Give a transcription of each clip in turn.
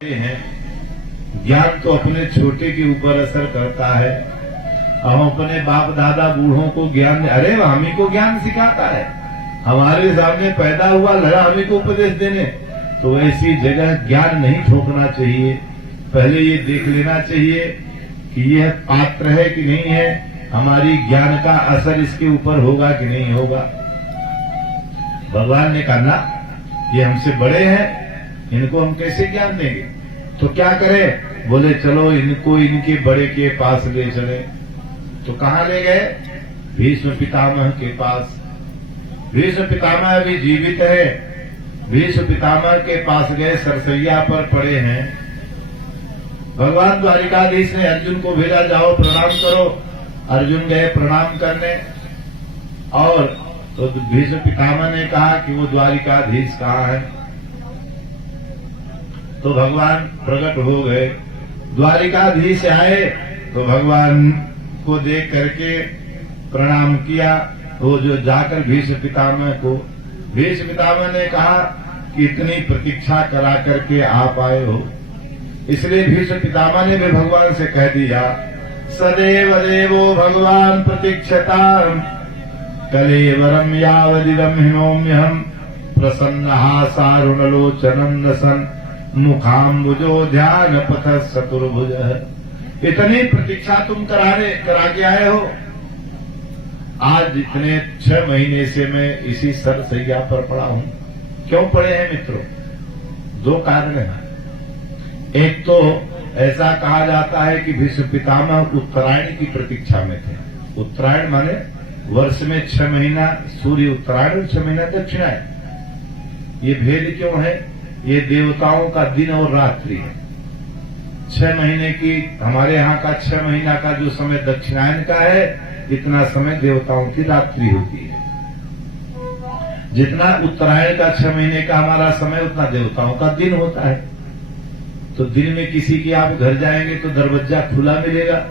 हैं। ज्ञान तो अपने छोटे के ऊपर असर करता है। हम अपने बाप दादा बूढ़ों को ज्ञान, अरे हमी को ज्ञान सिखाता है, हमारे सामने पैदा हुआ लगा हमी को उपदेश देने। तो ऐसी जगह ज्ञान नहीं ठोकना चाहिए। पहले ये देख लेना चाहिए कि यह पात्र है कि नहीं है, हमारी ज्ञान का असर इसके ऊपर होगा कि नहीं होगा। भगवान ने कहा ना, ये हमसे बड़े हैं, इनको हम कैसे ज्ञान देंगे। तो क्या करें, बोले चलो इनको इनके बड़े के पास ले चले। तो कहाँ ले गए, भीष्म पितामह के पास। भीष्म पितामह अभी जीवित है। भीष्म पितामह के पास गए, सरसैया पर पड़े हैं। भगवान द्वारिकाधीश ने अर्जुन को भेजा, जाओ प्रणाम करो। अर्जुन गए प्रणाम करने, और तो भीष्म पितामह ने कहा कि वो द्वारिकाधीश कहाँ है। तो भगवान प्रकट हो गए, द्वारिकाधीश आए तो भगवान को देख करके प्रणाम किया। वो जो जाकर भीष्म पितामह को, भीष्म पितामह ने कहा कि इतनी प्रतीक्षा करा करके आप आए हो। इसलिए भीष्म पितामह ने भी भगवान से कह दिया, सदैव देवो भगवान प्रतीक्षता कलेवरम यावदिदम हिनोम्यहम प्रसन्नहा सारुणलोचनं सन मुखाम्बुजो ध्यान पथ चतुर्भुज। इतनी प्रतीक्षा तुम करा के आए हो। आज इतने 6 महीने से मैं इसी सरसैया पर पड़ा हूं। क्यों पड़े हैं मित्रों, 2 कारण हैं। एक तो ऐसा कहा जाता है कि भीष्म पितामह उत्तरायण की प्रतीक्षा में थे। उत्तरायण माने वर्ष में 6 महीना सूर्य उत्तरायण और 6 महीना दक्षिणायन। ये भेद क्यों है, ये देवताओं का दिन और रात्रि है। 6 महीने की, हमारे यहाँ का 6 महीना का जो समय दक्षिणायन का है, इतना समय देवताओं की रात्रि होती है। जितना उत्तरायण का 6 महीने का हमारा समय, उतना देवताओं का दिन होता है। तो दिन में किसी के आप घर जाएंगे तो दरवाजा खुला मिलेगा,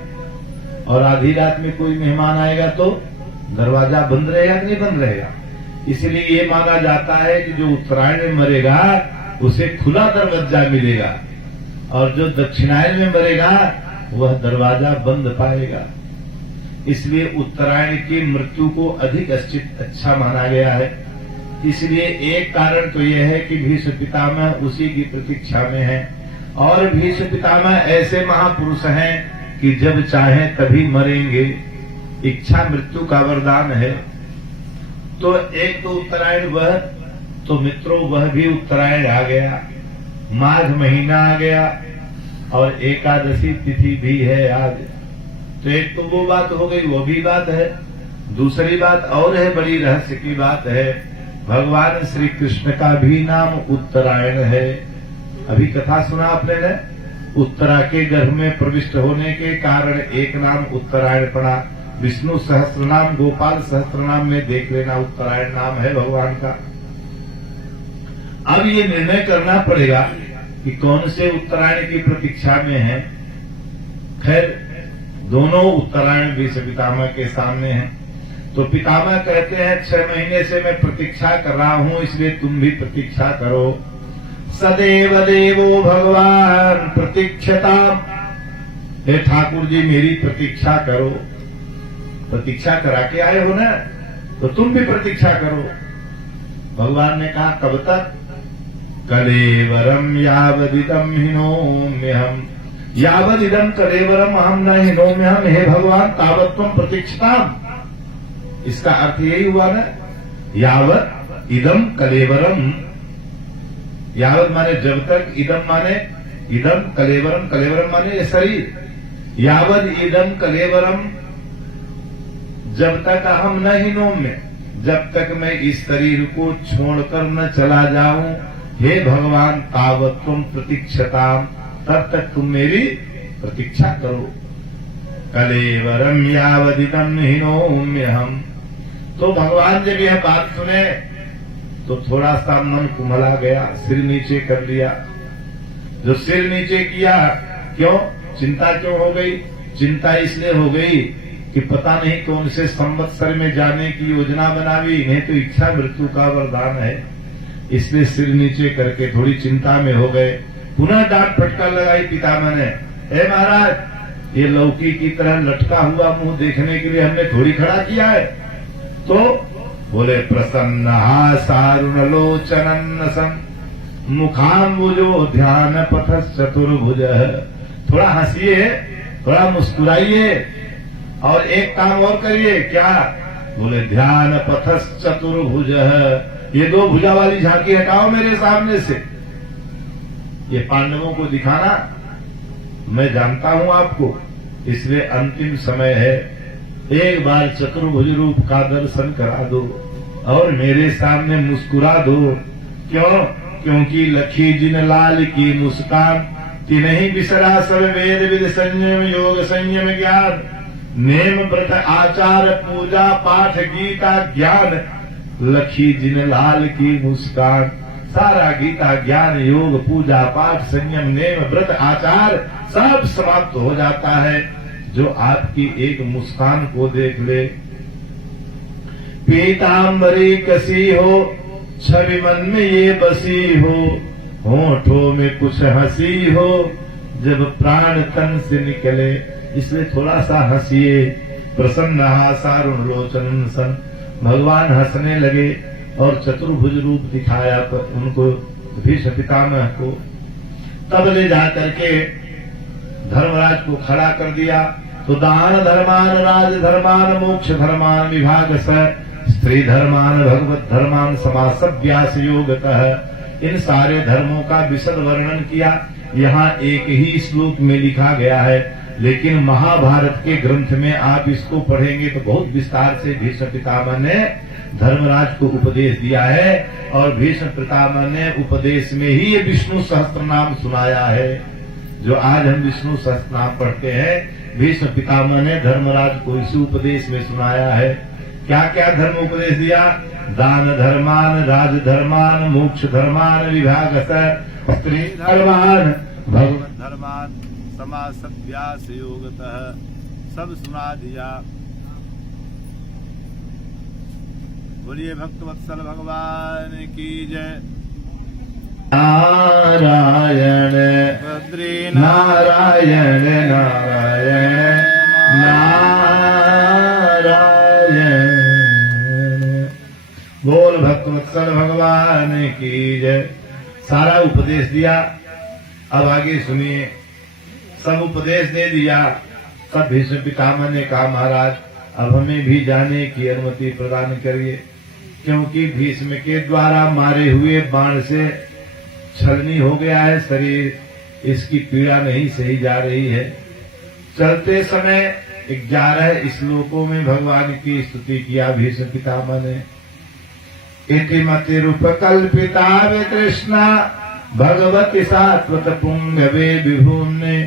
और आधी रात में कोई मेहमान आएगा तो दरवाजा बंद रहेगा कि नहीं बंद रहेगा। इसलिए ये माना जाता है कि जो उत्तरायण में मरेगा उसे खुला दरवाजा मिलेगा, और जो दक्षिणायन में मरेगा वह दरवाजा बंद पाएगा। इसलिए उत्तरायण की मृत्यु को अधिक अच्छा माना गया है। इसलिए एक कारण तो यह है कि भीष्म पितामह उसी की प्रतीक्षा में है। और भीष्म पितामह ऐसे महापुरुष हैं कि जब चाहे तभी मरेंगे, इच्छा मृत्यु का वरदान है। तो एक तो उत्तरायण, वह तो मित्रों वह भी उत्तरायण आ गया, माघ महीना आ गया, और एकादशी तिथि भी है आज। तो एक तो वो बात हो गई, वो भी बात है। दूसरी बात और है, बड़ी रहस्य की बात है, भगवान श्री कृष्ण का भी नाम उत्तरायण है। अभी कथा सुना आपने ने, उत्तरा के गर्भ में प्रविष्ट होने के कारण एक नाम उत्तरायण पड़ा। विष्णु सहस्त्र नाम, गोपाल सहस्त्र नाम में देख लेना, उत्तरायण नाम है भगवान का। अब ये निर्णय करना पड़ेगा कि कौन से उत्तरायण की प्रतीक्षा में है। खैर दोनों उत्तरायण भीष्म पितामह के सामने हैं। तो पितामह कहते हैं 6 महीने से मैं प्रतीक्षा कर रहा हूं, इसलिए तुम भी प्रतीक्षा करो। सदैव देवो भगवान प्रतीक्षता, हे ठाकुर जी मेरी प्रतीक्षा करो। प्रतीक्षा करा के आए हो ना, तो तुम भी प्रतीक्षा करो। भगवान ने कहा कब तक, कलेवरम यावदिदम हिनोम्यहम, यावदिदम कलेवरम अहम न हिनोम्यहम, हे भगवान तावत्वम प्रतीक्षताम। इसका अर्थ यही हुआ ना, यावत इदम कलेवरम, यावत माने जब तक, इदम माने इदम, कलेवरम कलेवरम माने ये शरीर। यावत इदम कलेवरम, जब तक अहम न हिनोम्य, जब तक मैं इस शरीर को छोड़कर न चला जाऊं, हे भगवान तावत्वम प्रतीक्षताम, तब तक तुम मेरी प्रतीक्षा करो। कलेवरम यावदिदम हिनोम्यहम। तो भगवान जब यह बात सुने तो थोड़ा सा मन कुमला गया, सिर नीचे कर लिया। जो सिर नीचे किया, क्यों चिंता क्यों हो गई, चिंता इसलिए हो गई कि पता नहीं कौन से संवत्सर में जाने की योजना बनावी, नहीं तो इच्छा मृत्यु का वरदान है। इसलिए सिर नीचे करके थोड़ी चिंता में हो गए। पुनः डांट फटकार लगाई पितामह ने, हे महाराज ये लौकी की तरह लटका हुआ मुंह देखने के लिए हमने थोड़ी खड़ा किया है। तो बोले प्रसन्न हासारुण लोचनन्नसं मुखाम्बुजो ध्यान पथ चतुर्भुज। थोड़ा हंसिए, थोड़ा मुस्कुराइए और एक काम और करिए। क्या? बोले ध्यान पथस चतुर्भुज। ये दो भुजा वाली झांकी हटाओ मेरे सामने से। ये पांडवों को दिखाना मैं जानता हूं आपको, इसलिए अंतिम समय है, एक बार चतुर्भुज रूप का दर्शन करा दो और मेरे सामने मुस्कुरा दो। क्यों? क्योंकि लखी जिन लाल की मुस्कान तिन्हीं बिसरा सब वेद विद संयम योग संयम ज्ञान नेम व्रत आचार पूजा पाठ गीता ज्ञान। लखी जिन लाल की मुस्कान, सारा गीता ज्ञान योग पूजा पाठ संयम नेम व्रत आचार सब समाप्त हो जाता है जो आपकी एक मुस्कान को देख ले। पीतांबरी कसी हो छवि मन में ये बसी हो, होठों में कुछ हंसी हो जब प्राण तन से निकले। इसलिए थोड़ा सा हंसिए। प्रसन्न हासारुण लोचन सन। भगवान हंसने लगे और चतुर्भुज रूप दिखाया उनको, भीष्म पितामह को। तब ले जाकर के धर्मराज को खड़ा कर दिया। तो दान धर्मान राज धर्मान मोक्ष धर्मान विभाग स स्त्री धर्मान भगवत धर्मान समासव्यास योगतः। इन सारे धर्मों का विशद वर्णन किया। यहाँ एक ही श्लोक में लिखा गया है, लेकिन महाभारत के ग्रंथ में आप इसको पढ़ेंगे तो बहुत विस्तार से भीष्म पितामह ने धर्मराज को उपदेश दिया है। और भीष्म पितामह ने उपदेश में ही ये विष्णु सहस्त्र नाम सुनाया है। जो आज हम विष्णु सहस्त्र नाम पढ़ते हैं, भीष्म पितामह ने धर्मराज को इसी उपदेश में सुनाया है। क्या क्या धर्म उपदेश दिया? दान धर्मान राज धर्मान मोक्ष धर्मान विभाग स्त्री धर्मान भगवत धर्मान समासव्यास योगतः सब सुना दिया। बोलिए भक्तवत्सल भगवान की जय। नारायण बद्री नारायण नारायण नारायण। बोल भक्तवत्सल भगवान की जय। सारा उपदेश दिया। अब आगे सुनिए। सब उपदेश दे दिया। सब भीष्म पितामह ने कहा महाराज अब हमें भी जाने की अनुमति प्रदान करिए, क्योंकि भीष्म के द्वारा मारे हुए बाण से छलनी हो गया है शरीर, इसकी पीड़ा नहीं सही जा रही है। चलते समय 11 श्लोकों में भगवान की स्तुति किया भीष्म पितामह ने। इति मतिरूपकल्पिता कृष्णा भगवती सात्वत पुंगवे विभूम्ने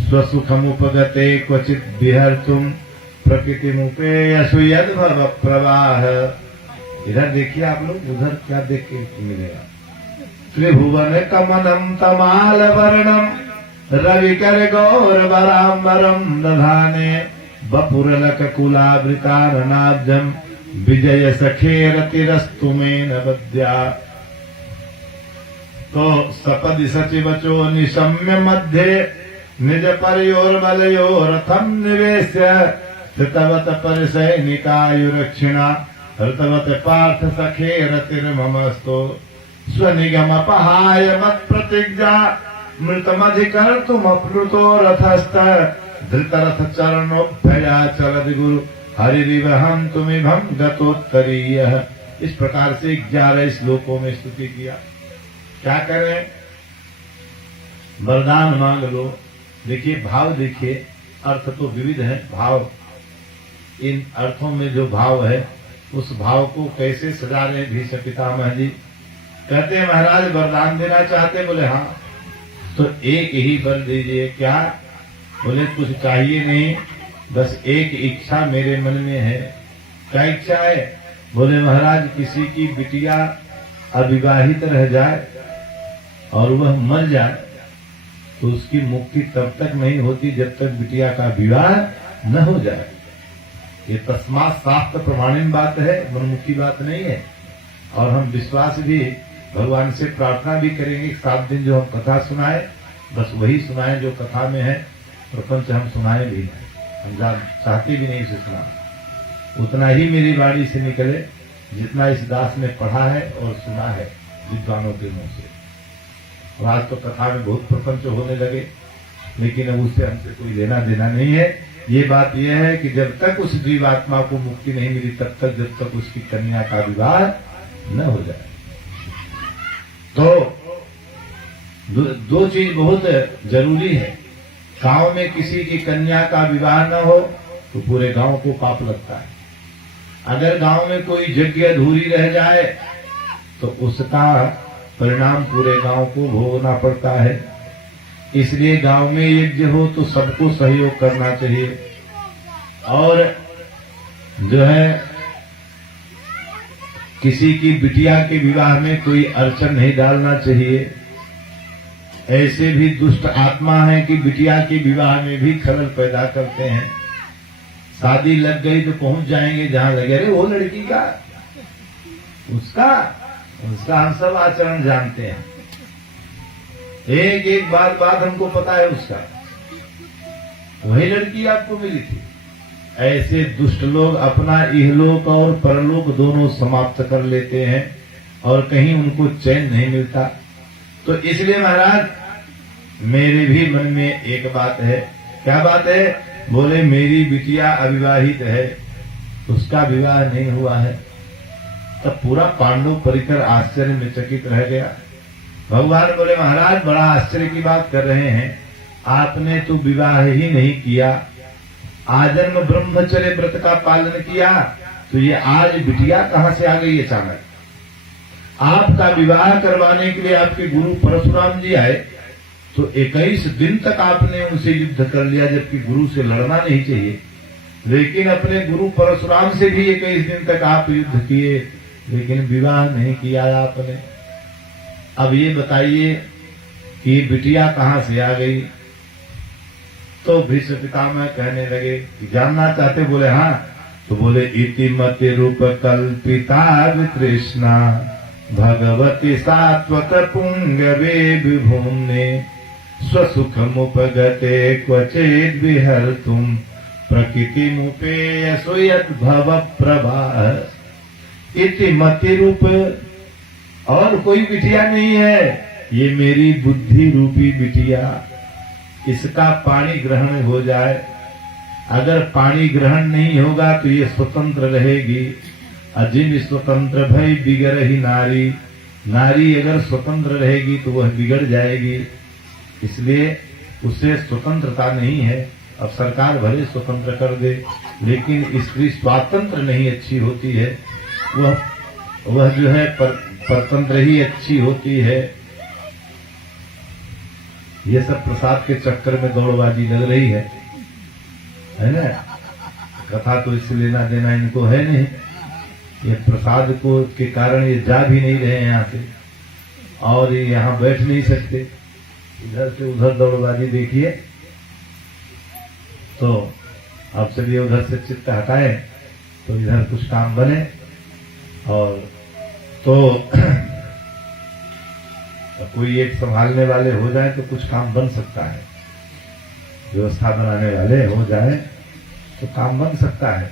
स्वसुखमुपगते क्वचित विहर्तुम प्रकृतिमुपेयसु यद्भव प्रवाह। इधर देखिए आप लोग, उधर क्या देख के मिलेगा? त्रिभुवन कमलम तमाल वर्णम रविकर गौर वराम्बरम दधाने बपुरलक कुलावृतारनाब्जम विजय सखेरतिरस्तु में नवद्या। तो सपदि सचिवचो निशम्य मध्ये निज परयोर्बलयोरथम निवेश्य स्थितवत परिसैनिकायुरक्षिणा हृतवत पार्थ सखेरतिर्ममस्तो स्वनिगमपहाय मत्प्रतिज्ञा मृतमधिकर्तुमप्लुतो रथस्त धृतरथ चरणोभया चलद गुरु हरिविवहं तुमिभं गतोत्तरीयः। इस प्रकार से 11 श्लोकों में स्तुति किया। क्या करें? वरदान मांग लो। देखिए भाव, देखिए अर्थ तो विविध है। भाव, इन अर्थों में जो भाव है उस भाव को कैसे सजा रहे भीष्म पितामह जी। कहते हैं महाराज वरदान देना चाहते? बोले हाँ। तो एक ही वर दीजिए। क्या? बोले कुछ चाहिए नहीं, बस एक इच्छा मेरे मन में है। क्या इच्छा है? बोले महाराज किसी की बिटिया अविवाहित रह जाए और वह मर जाए तो उसकी मुक्ति तब तक नहीं होती जब तक बिटिया का विवाह न हो जाए। ये तस्मात् शास्त्र प्रमाणित बात है, मनमुखी बात नहीं है। और हम विश्वास भी भगवान से प्रार्थना भी करेंगे 7 दिन जो हम कथा सुनाए बस वही सुनाए जो कथा में है, प्रपंच हम सुनाए भी नहीं, हम चाहते भी नहीं इसे सुनाना। उतना ही मेरी वाणी से निकले जितना इस दास ने पढ़ा है और सुना है विद्वानों के मुंह से। और आज तो कथा में बहुत प्रपंच होने लगे, लेकिन अब उससे हमसे कोई लेना देना नहीं है। ये बात यह है कि जब तक उस जीवात्मा को मुक्ति नहीं मिली तब तक, जब तक उसकी कन्या का विवाह न हो जाए। तो दो चीज बहुत जरूरी है। गांव में किसी की कन्या का विवाह न हो तो पूरे गांव को पाप लगता है। अगर गांव में कोई यज्ञ अधूरी रह जाए तो उसका परिणाम पूरे गांव को भोगना पड़ता है। इसलिए गांव में यज्ञ हो तो सबको सहयोग करना चाहिए, और जो है किसी की बिटिया के विवाह में कोई अड़चन नहीं डालना चाहिए। ऐसे भी दुष्ट आत्मा है कि बिटिया के विवाह में भी खलल पैदा करते हैं। शादी लग गई तो पहुंच जाएंगे जहां लगे, अरे वो लड़की का उसका हम सब आचरण जानते हैं, एक एक बात हमको पता है उसका, वही लड़की आपको मिली थी। ऐसे दुष्ट लोग अपना इहलोक और परलोक दोनों समाप्त कर लेते हैं और कहीं उनको चैन नहीं मिलता। तो इसलिए महाराज मेरे भी मन में एक बात है। क्या बात है? बोले मेरी बिटिया अविवाहित है, उसका विवाह नहीं हुआ है। तब पूरा पांडव परिकर आश्चर्य में चकित रह गया। भगवान बोले महाराज बड़ा आश्चर्य की बात कर रहे हैं, आपने तो विवाह ही नहीं किया, आजन्म ब्रह्मचर्य व्रत का पालन किया, तो ये आज बिटिया कहां से आ गई अचानक? आपका विवाह करवाने के लिए आपके गुरु परशुराम जी आए तो 21 दिन तक आपने उनसे युद्ध कर लिया, जबकि गुरु से लड़ना नहीं चाहिए। लेकिन अपने गुरु परशुराम से भी 21 दिन तक आप युद्ध किए, लेकिन विवाह नहीं किया आपने। अब ये बताइए कि बिटिया कहां से आ गई? तो भीष्म पितामह कहने लगे कि जानना चाहते? बोले हाँ। तो बोले इति मति रूप कल्पिता वितृष्णा भगवती सात्वत पुंगवे विभुम्ने स्वसुख मुपगते क्वचेद विहर्तुम प्रकृति मुपेय सुयत भव प्रवाह। इति मति रूप, और कोई बिटिया नहीं है, ये मेरी बुद्धि रूपी बिटिया। इसका पानी ग्रहण हो जाए, अगर पानी ग्रहण नहीं होगा तो ये स्वतंत्र रहेगी। अजिम स्वतंत्र भय बिगड़ ही नारी, नारी अगर स्वतंत्र रहेगी तो वह बिगड़ जाएगी। इसलिए उसे स्वतंत्रता नहीं है। अब सरकार भले स्वतंत्र कर दे, लेकिन स्त्री स्वातंत्र नहीं अच्छी होती है, वह जो है परतंत्र ही अच्छी होती है। ये सब प्रसाद के चक्कर में दौड़बाजी लग रही है ना? कथा तो इससे लेना देना इनको है नहीं। ये प्रसाद को के कारण ये जा भी नहीं रहे यहाँ से, और ये यहाँ बैठ नहीं सकते, इधर से उधर दौड़बाजी देखिए। तो अब चलिए उधर से चित्त हटाए तो इधर कुछ काम बने, और तो कोई एक संभालने वाले हो जाए तो कुछ काम बन सकता है, व्यवस्था बनाने वाले हो जाए तो काम बन सकता है।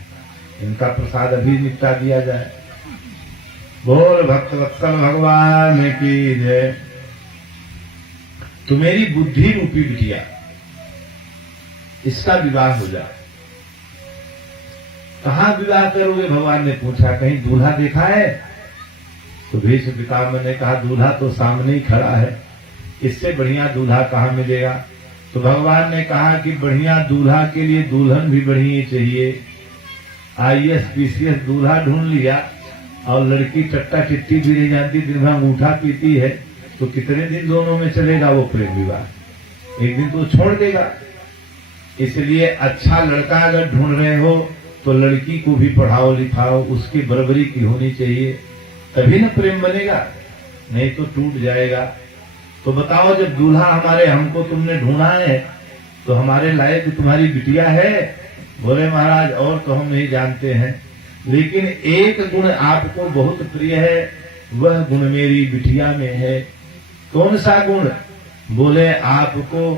इनका प्रसाद अभी निपटा दिया जाए। बोल भक्तवत्सल भगवान की जय। तो मेरी बुद्धि रूपी बिटिया, इसका विवाह हो जाए। कहां विवाह करोगे? भगवान ने पूछा। कहीं दूल्हा देखा है? तो भीष्म पितामह ने कहा दूल्हा तो सामने ही खड़ा है, इससे बढ़िया दूल्हा कहां मिलेगा? तो भगवान ने कहा कि बढ़िया दूल्हा के लिए दुल्हन भी बढ़िया चाहिए। IAS PCS दूल्हा ढूंढ लिया और लड़की चट्टा चिट्टी भी नहीं जानती, दिन भर अंगूठा पीती है, तो कितने दिन दोनों में चलेगा वो प्रेम विवाह? एक दिन तो छोड़ देगा। इसलिए अच्छा लड़का अगर ढूंढ रहे हो तो लड़की को भी पढ़ाओ लिखाओ, उसकी बराबरी की होनी चाहिए, तभी न प्रेम बनेगा, नहीं तो टूट जाएगा। तो बताओ, जब दूल्हा हमारे हमको तुमने ढूंढा है तो हमारे लायक तुम्हारी बिटिया है? बोले महाराज और तो हम नहीं जानते हैं, लेकिन एक गुण आपको बहुत प्रिय है, वह गुण मेरी बिटिया में है। कौन सा गुण? बोले आपको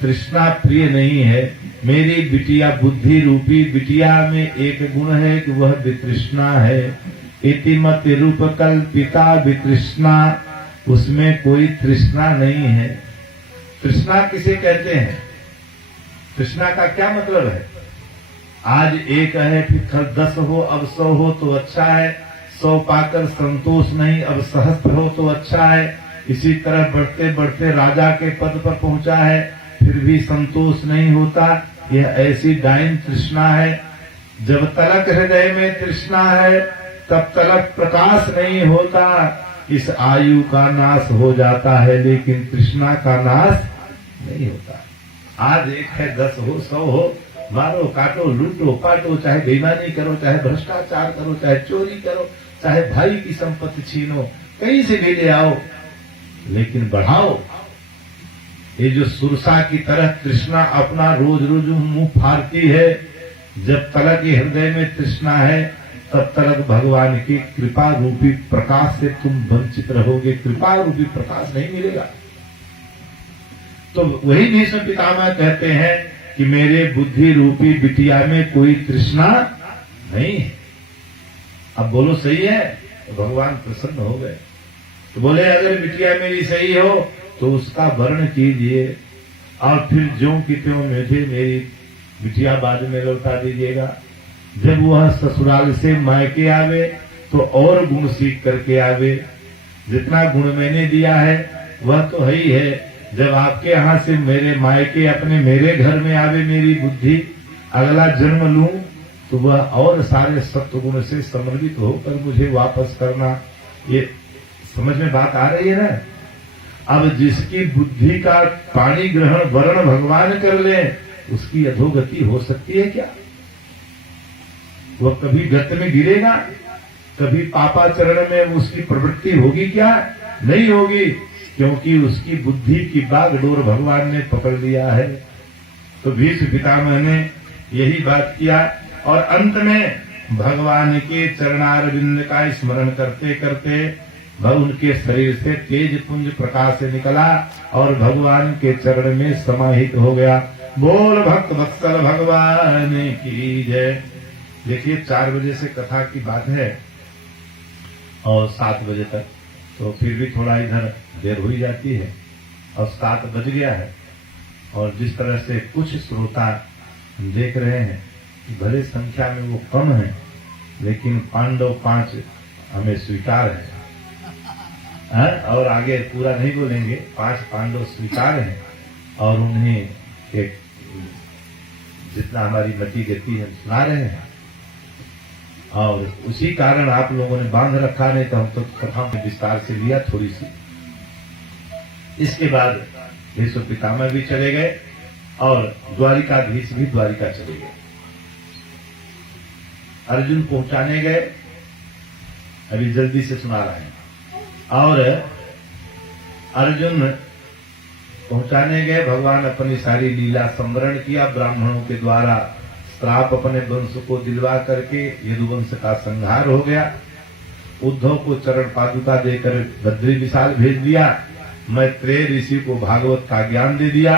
तृष्णा प्रिय नहीं है। मेरी बिटिया बुद्धि रूपी बिटिया में एक गुण है कि वह वितृष्णा है। इति मत रूप कल्पिता वितृष्णा, उसमें कोई तृष्णा नहीं है। तृष्णा किसे कहते हैं? तृष्णा का क्या मतलब है? आज एक है फिर कल 10 हो, अब 100 हो तो अच्छा है। 100 पाकर संतोष नहीं, अब सहस्त्र हो तो अच्छा है। इसी तरह बढ़ते बढ़ते राजा के पद पर पहुंचा है, फिर भी संतोष नहीं होता। यह ऐसी डाइन तृष्णा है। जब तलक हृदय में तृष्णा है तब तलक प्रकाश नहीं होता। इस आयु का नाश हो जाता है, लेकिन तृष्णा का नाश नहीं होता। आज एक है, 10 हो, 100 हो, मारो काटो लूटो पाटो, चाहे बेईमानी करो, चाहे भ्रष्टाचार करो, चाहे चोरी करो, चाहे भाई की संपत्ति छीनो, कहीं से भी ले आओ, लेकिन बढ़ाओ। ये जो सुरसा की तरह तृष्णा अपना रोज रोज मुंह फाड़ती है। जब तलक हृदय में तृष्णा है तब तलक भगवान की कृपा रूपी प्रकाश से तुम वंचित रहोगे। कृपा रूपी प्रकाश नहीं मिलेगा। तो वही भीष्म पितामह कहते हैं कि मेरे बुद्धि रूपी बिटिया में कोई तृष्णा नहीं है। अब बोलो सही है? तो भगवान प्रसन्न हो गए। तो बोले अगर बिटिया मेरी सही हो तो उसका वर्ण कीजिए और फिर ज्यों की त्यों मुझे मेरी बिटिया बाद में लौटा दीजिएगा। जब वह ससुराल से मायके आवे तो और गुण सीख करके आवे। जितना गुण मैंने दिया है वह तो है ही है। जब आपके यहाँ से मेरे मायके अपने मेरे घर में आवे मेरी बुद्धि, अगला जन्म लूं तो वह और सारे सत्व गुण से समर्पित होकर मुझे वापस करना। ये समझ में बात आ रही है ना? अब जिसकी बुद्धि का पाणी ग्रहण वर्ण भगवान कर ले, उसकी अधोगति हो सकती है क्या? वह कभी गत में गिरेगा? कभी पापाचरण में उसकी प्रवृत्ति होगी क्या? नहीं होगी, क्योंकि उसकी बुद्धि की बागडोर भगवान ने पकड़ लिया है। तो भीष्म पितामह ने यही बात किया और अंत में भगवान के चरणारविंद का स्मरण करते करते उनके शरीर से तेज पुंज प्रकाश से निकला और भगवान के चरण में समाहित हो गया। बोल भक्त वत्सल भगवान की जय। देखिए 4 बजे से कथा की बात है और 7 बजे तक, तो फिर भी थोड़ा इधर देर हो ही जाती है और 7 बज गया है। और जिस तरह से कुछ श्रोता हम देख रहे हैं, भले संख्या में वो कम है, लेकिन पांडव 5 हमें स्वीकार है। और आगे पूरा नहीं बोलेंगे। 5 पांडव स्वीकार हैं और उन्हें एक जितना हमारी मति गति हम सुना रहे हैं। और उसी कारण आप लोगों ने बांध रखा, नहीं तो हम तो कथा में विस्तार से लिया थोड़ी सी। इसके बाद भीष्म पितामह भी चले गए और द्वारिकाधीश भी द्वारिका चले गए। अर्जुन पहुंचाने गए, अभी जल्दी से सुना रहे हैं। और अर्जुन पहुंचाने गए, भगवान अपनी सारी लीला स्मरण किया। ब्राह्मणों के द्वारा श्राप अपने वंश को दिलवा करके यदुवंश का संहार हो गया। उद्धव को चरण पादुका देकर बद्री विशाल भेज दिया। मैत्रेय ऋषि को भागवत का ज्ञान दे दिया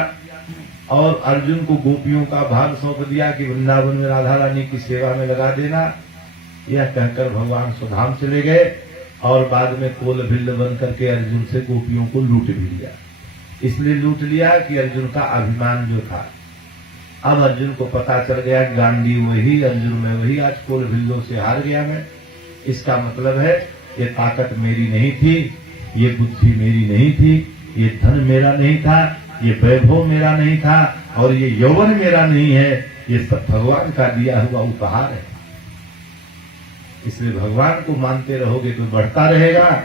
और अर्जुन को गोपियों का भाग सौंप दिया कि वृंदावन में राधा रानी की सेवा में लगा देना। यह कहकर भगवान स्वधाम चले गए और बाद में कोल भिल्ल बन करके अर्जुन से गोपियों को लूट भी लिया। इसलिए लूट लिया कि अर्जुन का अभिमान जो था, अब अर्जुन को पता चल गया गांडी वही, अर्जुन में वही, आज कोल भिल्लों से हार गया मैं। इसका मतलब है ये ताकत मेरी नहीं थी, ये बुद्धि मेरी नहीं थी, ये धन मेरा नहीं था, ये वैभव मेरा नहीं था और ये यौवन मेरा नहीं है। ये सब भगवान का दिया हुआ उपहार है। इसलिए भगवान को मानते रहोगे तो बढ़ता रहेगा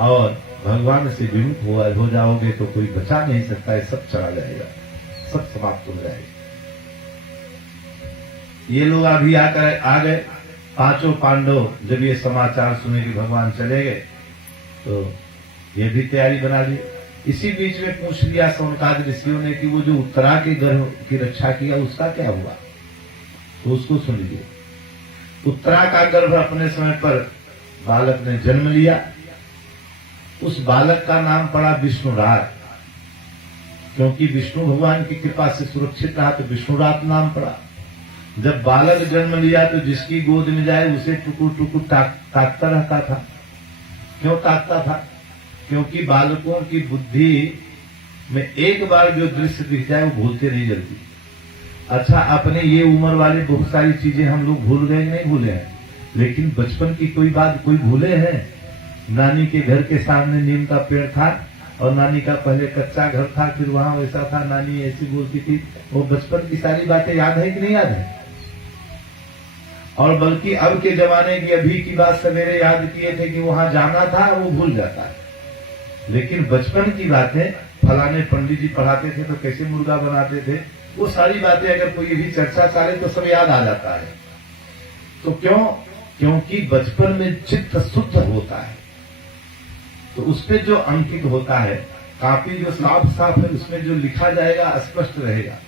और भगवान से विमुख हो जाओगे तो कोई बचा नहीं सकता है। सब चला जाएगा, सब समाप्त हो जाएगा। ये लोग अभी आकर आ गए 5 पांडव। जब ये समाचार सुने कि भगवान चले गए तो ये भी तैयारी बना ली। इसी बीच में पूछ लिया सौनकादि ऋषियों ने कि वो जो उत्तरा के गर्भ की रक्षा किया उसका क्या हुआ, तो उसको सुन लीजिए। उत्तरा का गर्भ अपने समय पर बालक ने जन्म लिया। उस बालक का नाम पड़ा विष्णुराज। क्योंकि विष्णु भगवान की कृपा से सुरक्षित रहा तो विष्णुरात नाम पड़ा। जब बालक जन्म लिया तो जिसकी गोद में जाए उसे टुकुर टुकुर ताकता रहता था। क्यों ताकता था? क्योंकि बालकों की बुद्धि में एक बार जो दृश्य दिख जाए वो भूलते नहीं जल्दी। अच्छा, अपने ये उम्र वाले बहुत सारी चीजें हम लोग भूल गए, नहीं भूले हैं, लेकिन बचपन की कोई बात कोई भूले हैं? नानी के घर के सामने नीम का पेड़ था और नानी का पहले कच्चा घर था, फिर वहां वैसा था, नानी ऐसी बोलती थी। वो बचपन की सारी बातें याद है कि नहीं याद है? और बल्कि अब के जमाने की अभी की बात सवेरे याद किए थे कि वहां जाना था, वो भूल जाता है। लेकिन बचपन की बातें, फलाने पंडित जी पढ़ाते थे तो कैसे मुर्गा बनाते थे, वो सारी बातें अगर कोई भी चर्चा करे तो सब याद आ जाता है। तो क्यों? क्योंकि बचपन में चित्त शुद्ध होता है, तो उसपे जो अंकित होता है, कापी जो साफ साफ है उसमें जो लिखा जाएगा स्पष्ट रहेगा,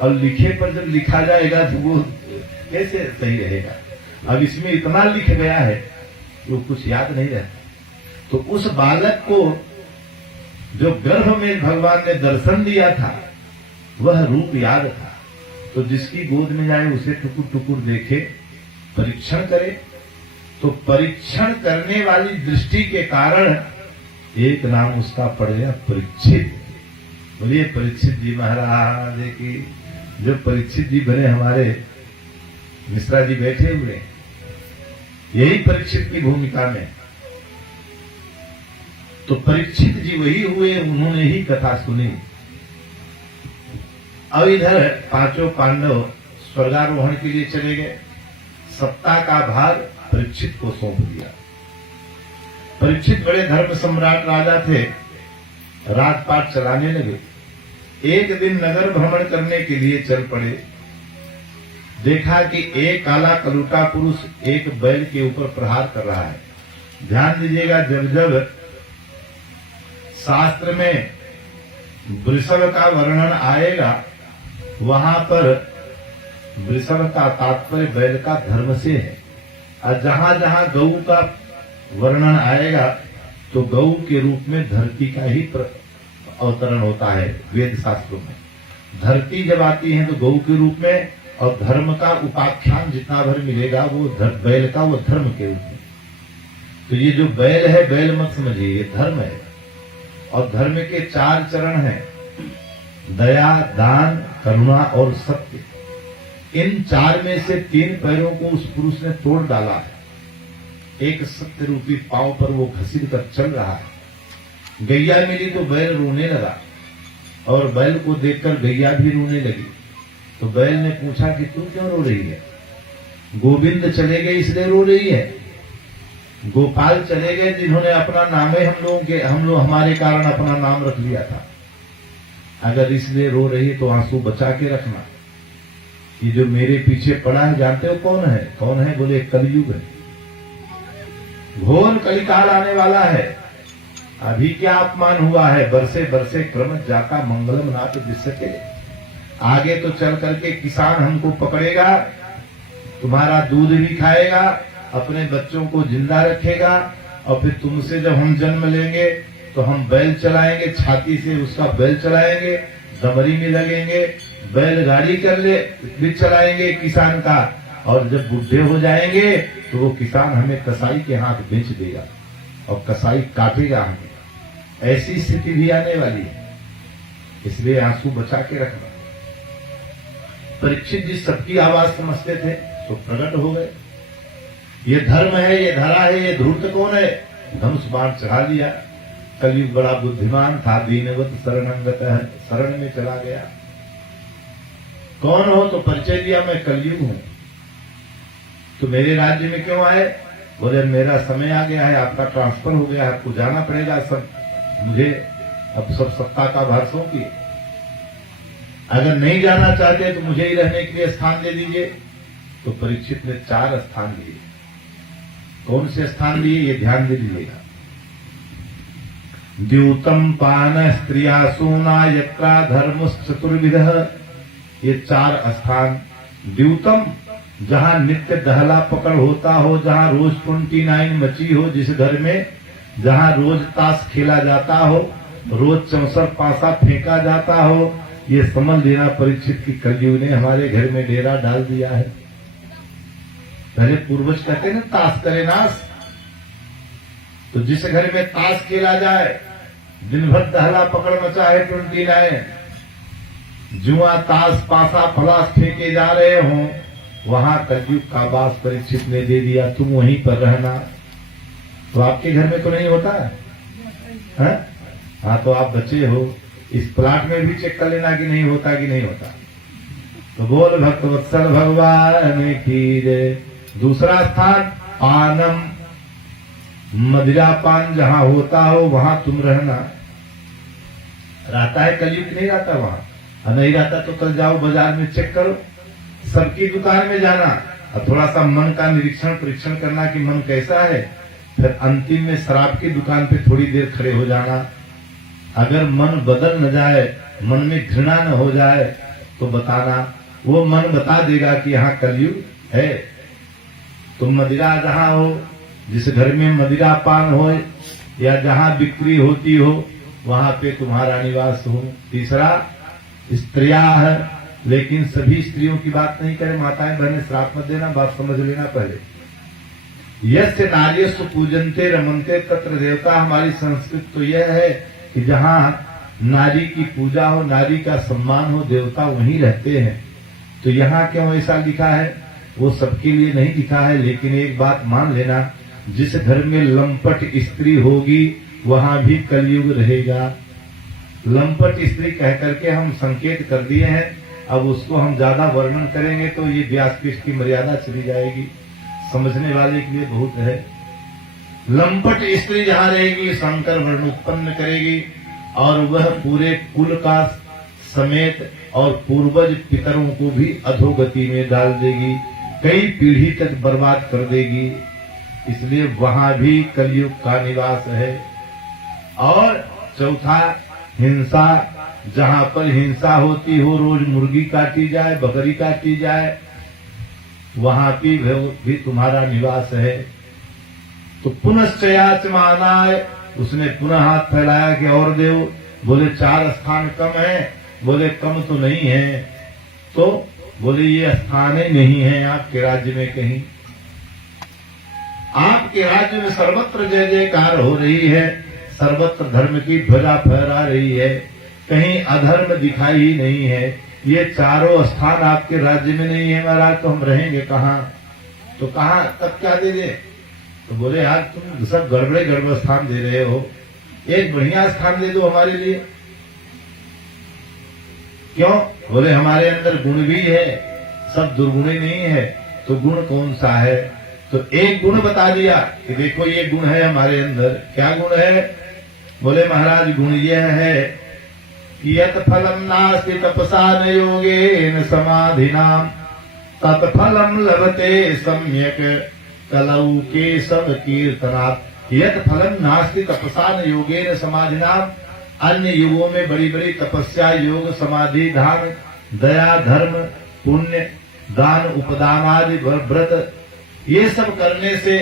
और लिखे पर जब लिखा जाएगा तो वो कैसे सही रहेगा? अब इसमें इतना लिख गया है वो कुछ याद नहीं रहता। तो उस बालक को जो गर्भ में भगवान ने दर्शन दिया था वह रूप याद था। तो जिसकी गोद में जाए उसे टुकुर टुकुर देखे, परीक्षण करे। तो परीक्षण करने वाली दृष्टि के कारण एक नाम उसका पड़ गया परीक्षित। बोलिए परीक्षित जी महाराज की। जो परीक्षित जी बने हमारे मिश्रा जी बैठे हुए, यही परीक्षित की भूमिका में। तो परीक्षित जी वही हुए, उन्होंने ही कथा सुनी। अब इधर पांचों पांडव स्वर्गारोहण के लिए चले गए। सत्ता का भार परीक्षित को सौंप दिया। परीक्षित बड़े धर्म सम्राट राजा थे, राजपाट चलाने लगे। एक दिन नगर भ्रमण करने के लिए चल पड़े। देखा कि एक काला कलूटा पुरुष एक बैल के ऊपर प्रहार कर रहा है। ध्यान दीजिएगा, जब जब शास्त्र में वृषभ का वर्णन आएगा वहां पर वृषभ का तात्पर्य बैल का धर्म से है, और जहां जहां गौ का वर्णन आएगा तो गौ के रूप में धरती का ही अवतरण होता है। वेद शास्त्रों में धरती जब आती है तो गौ के रूप में, और धर्म का उपाख्यान जितना भर मिलेगा वो बैल का, वो धर्म के रूप में। तो ये जो बैल है, बैल मत समझिए, ये धर्म है। और धर्म के 4 चरण हैं, दया, दान, करुणा और सत्य। इन 4 में से 3 पैरों को उस पुरुष ने तोड़ डाला है। एक सत्य रूपी पांव पर वो घसीट कर चल रहा है। गैया मिली तो बैल रोने लगा, और बैल को देखकर गैया भी रोने लगी। तो बैल ने पूछा कि तू क्यों रो रही है? गोविंद चले गए इसलिए रो रही है। गोपाल चले गए जिन्होंने अपना नामे हम लोग हमारे कारण अपना नाम रख लिया था। अगर इसलिए रो रही है तो आंसू बचा के रखना। ये जो मेरे पीछे पड़ा है, जानते हो कौन है? कौन है? बोले कलयुग है, घोर कलिकाल आने वाला है। अभी क्या अपमान हुआ है? बरसे बरसे क्रम जाका मंगलम नाथ दिसके। आगे तो चल करके किसान हमको पकड़ेगा, तुम्हारा दूध भी खाएगा, अपने बच्चों को जिंदा रखेगा, और फिर तुमसे जब हम जन्म लेंगे तो हम बैल चलाएंगे, छाती से उसका बैल चलाएंगे, दमरी में लगेंगे, बैलगाड़ी कर ले भी चलाएंगे किसान का, और जब बुढ़े हो जाएंगे तो वो किसान हमें कसाई के हाथ बेच देगा और कसाई काटेगा हमें। ऐसी स्थिति भी आने वाली है, इसलिए आंसू बचा के रखना। परीक्षित जी सबकी आवाज समझते थे तो प्रकट हो गए। ये धर्म है, ये धरा है, ये धूर्त कौन है? धनुष बाण चढ़ा लिया। कलयुग बड़ा बुद्धिमान था, दीनवत शरणंगत है, शरण में चला गया। कौन हो? तो परिचय दिया, मैं कलयुग हूं। तो मेरे राज्य में क्यों आए? बोले मेरा समय आ गया है, आपका ट्रांसफर हो गया है, आपको जाना पड़ेगा। सब मुझे अब सब सत्ता का भार सौंपिए। अगर नहीं जाना चाहते तो मुझे ही रहने के लिए स्थान दे दीजिए। तो परीक्षित ने 4 स्थान दिए। कौन से स्थान दिए ये ध्यान दे दीजिएगा। द्यूतम पान स्त्रिया सूना यत्रा धर्म चतुर्विध। ये 4 स्थान। द्यूतम जहां नित्य दहला पकड़ होता हो, जहां रोज 29 मची हो, जिस घर में जहां रोज ताश खेला जाता हो, रोज 64 पासा फेंका जाता हो, ये समझ लेना परीक्षित की कलयुग ने हमारे घर में डेरा डाल दिया है। पहले पूर्वज कहते ना ताश करे नाश, तो जिस घर में ताश खेला जाए, दिन भर दहला पकड़ मचा है 29, जुआ ताश पासा फलास फेंके जा रहे हो, वहां कलयुग का वास परीक्षित ने दे दिया, तुम वहीं पर रहना। तो आपके घर में तो नहीं होता है? हाँ, तो आप बचे हो। इस प्लाट में भी चेक कर लेना कि नहीं होता कि नहीं होता। तो बोल भक्तवत्सल भगवान की जय। दूसरा स्थान पानम, मदिरा पान जहां होता हो वहां तुम रहना। रहता है कलयुग नहीं रहता वहां, नहीं रहता तो कल जाओ बाजार में चेक करो, सबकी दुकान में जाना और थोड़ा सा मन का निरीक्षण परीक्षण करना कि मन कैसा है। फिर अंतिम में शराब की दुकान पे थोड़ी देर खड़े हो जाना। अगर मन बदल न जाए, मन में घृणा न हो जाए तो बताना, वो मन बता देगा कि यहाँ कलयुग है। तुम मदिरा जहां हो, जिस घर में मदिरा पान हो या जहां बिक्री होती हो वहां पे तुम्हारा निवास हो। तीसरा स्त्रियां है, लेकिन सभी स्त्रियों की बात नहीं करें, माताएं बहनें श्राप मत देना, बात समझ लेना पहले। यस्य नार्यस्व पूजनते रमनते तत्र देवता। हमारी संस्कृत तो यह है कि जहां नारी की पूजा हो, नारी का सम्मान हो, देवता वहीं रहते हैं। तो यहाँ क्यों ऐसा लिखा है वो सबके लिए नहीं लिखा है, लेकिन एक बात मान लेना, जिस घर में लंपट स्त्री होगी वहां भी कलयुग रहेगा। लंपट स्त्री कह करके हम संकेत कर दिए हैं, अब उसको हम ज्यादा वर्णन करेंगे तो ये व्यासपीठ की मर्यादा चली जाएगी, समझने वाले के लिए बहुत है। लंपट स्त्री जहां रहेगी शंकर वर्ण उत्पन्न करेगी और वह पूरे कुल का समेत और पूर्वज पितरों को भी अधोगति में डाल देगी, कई पीढ़ी तक बर्बाद कर देगी। इसलिए वहां भी कलयुग का निवास है। और चौथा हिंसा, जहां पर हिंसा होती हो, रोज मुर्गी काटी जाए, बकरी काटी जाए, वहां भी तुम्हारा निवास है। तो पुनश्चयाच मानाय, उसने पुनः हाथ फैलाया कि और देव। बोले 4 स्थान कम है, बोले कम तो नहीं है, तो बोले ये स्थान ही नहीं है आपके राज्य में कहीं। आपके राज्य में सर्वत्र जय जयकार हो रही है, सर्वत्र धर्म की ध्वजा फहरा रही है, कहीं अधर्म दिखाई ही नहीं है। ये चारों स्थान आपके राज्य में नहीं है महाराज, तो हम रहेंगे कहाँ? तो कहाँ तब क्या दे दे? तो बोले यार तुम सब गड़बड़ स्थान दे रहे हो, एक बढ़िया स्थान दे दो हमारे लिए। क्यों? बोले हमारे अंदर गुण भी है, सब दुर्गुण नहीं है। तो गुण कौन सा है? तो एक गुण बता दिया कि देखो ये गुण है हमारे अंदर। क्या गुण है? बोले महाराज गुण यह है कि यत् फलम नास्ति तपसा न योगेन समाधिनाम तत्फलम लभते सम्यक कलौ केशव कीर्तनात्। यत् फलम नास्ति तपसा न योगेन समाधिनाम। अन्य युगों में बड़ी बड़ी तपस्या, योग, समाधि, ध्यान, दया, धर्म, पुण्य, दान, उपदान आदि व्रत, ये सब करने से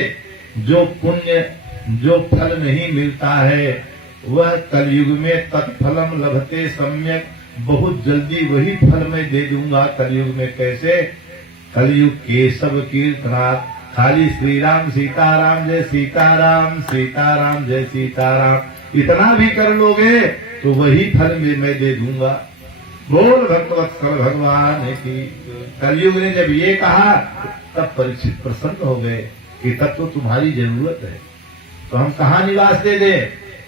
जो पुण्य, जो फल नहीं मिलता है, वह कलयुग में तत्फलम लभते सम्यक, बहुत जल्दी वही फल मैं दे दूंगा कलयुग में। कैसे? कलयुग केशव कीर्तनात्। खाली श्री राम सीताराम जय सीताराम, सीताराम जय सीताराम इतना भी कर लोगे तो वही फल मैं दे दूंगा। बोल भक्तवत्सल भगवान की। कलयुग ने जब ये कहा तब परीक्षित प्रसन्न हो गए कि तब तो तुम्हारी जरूरत है, तो हम कहाँ निवास दे दे?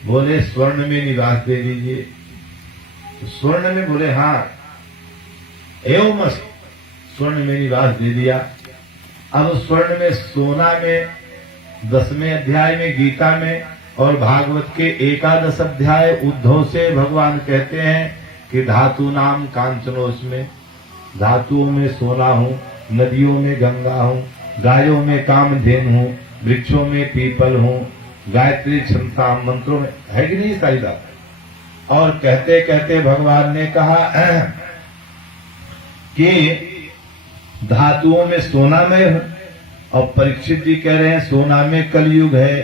बोले स्वर्ण में निवास दे दीजिए। तो स्वर्ण में बोले हाँ एवं स्वर्ण में निवास दे दिया। अब स्वर्ण में, सोना में 10वें अध्याय में गीता में और भागवत के 11 अध्याय उद्धव से भगवान कहते हैं कि धातु नाम कांचनोस्मि, धातुओं में सोना हूँ, नदियों में गंगा हूँ, गायों में कामधेनु हूँ, वृक्षों में पीपल हूँ, गायत्री क्षमता मंत्रों में है कि नहीं सारी बात। और कहते कहते भगवान ने कहा कि धातुओं में सोना में हूं, और परीक्षित जी कह रहे हैं सोना में कलयुग है।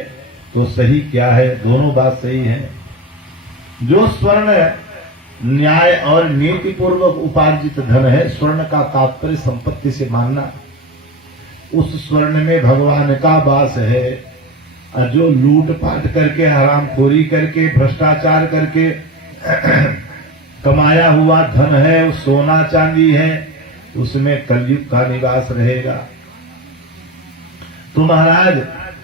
तो सही क्या है? दोनों बात सही है। जो स्वर्ण न्याय और नीति पूर्वक उपार्जित धन है, स्वर्ण का तात्पर्य संपत्ति से मानना, उस स्वर्ण में भगवान का वास है। और जो लूटपाट करके, हरामखोरी करके, भ्रष्टाचार करके कमाया हुआ धन है, वो सोना चांदी है, उसमें कलयुग का निवास रहेगा। तो महाराज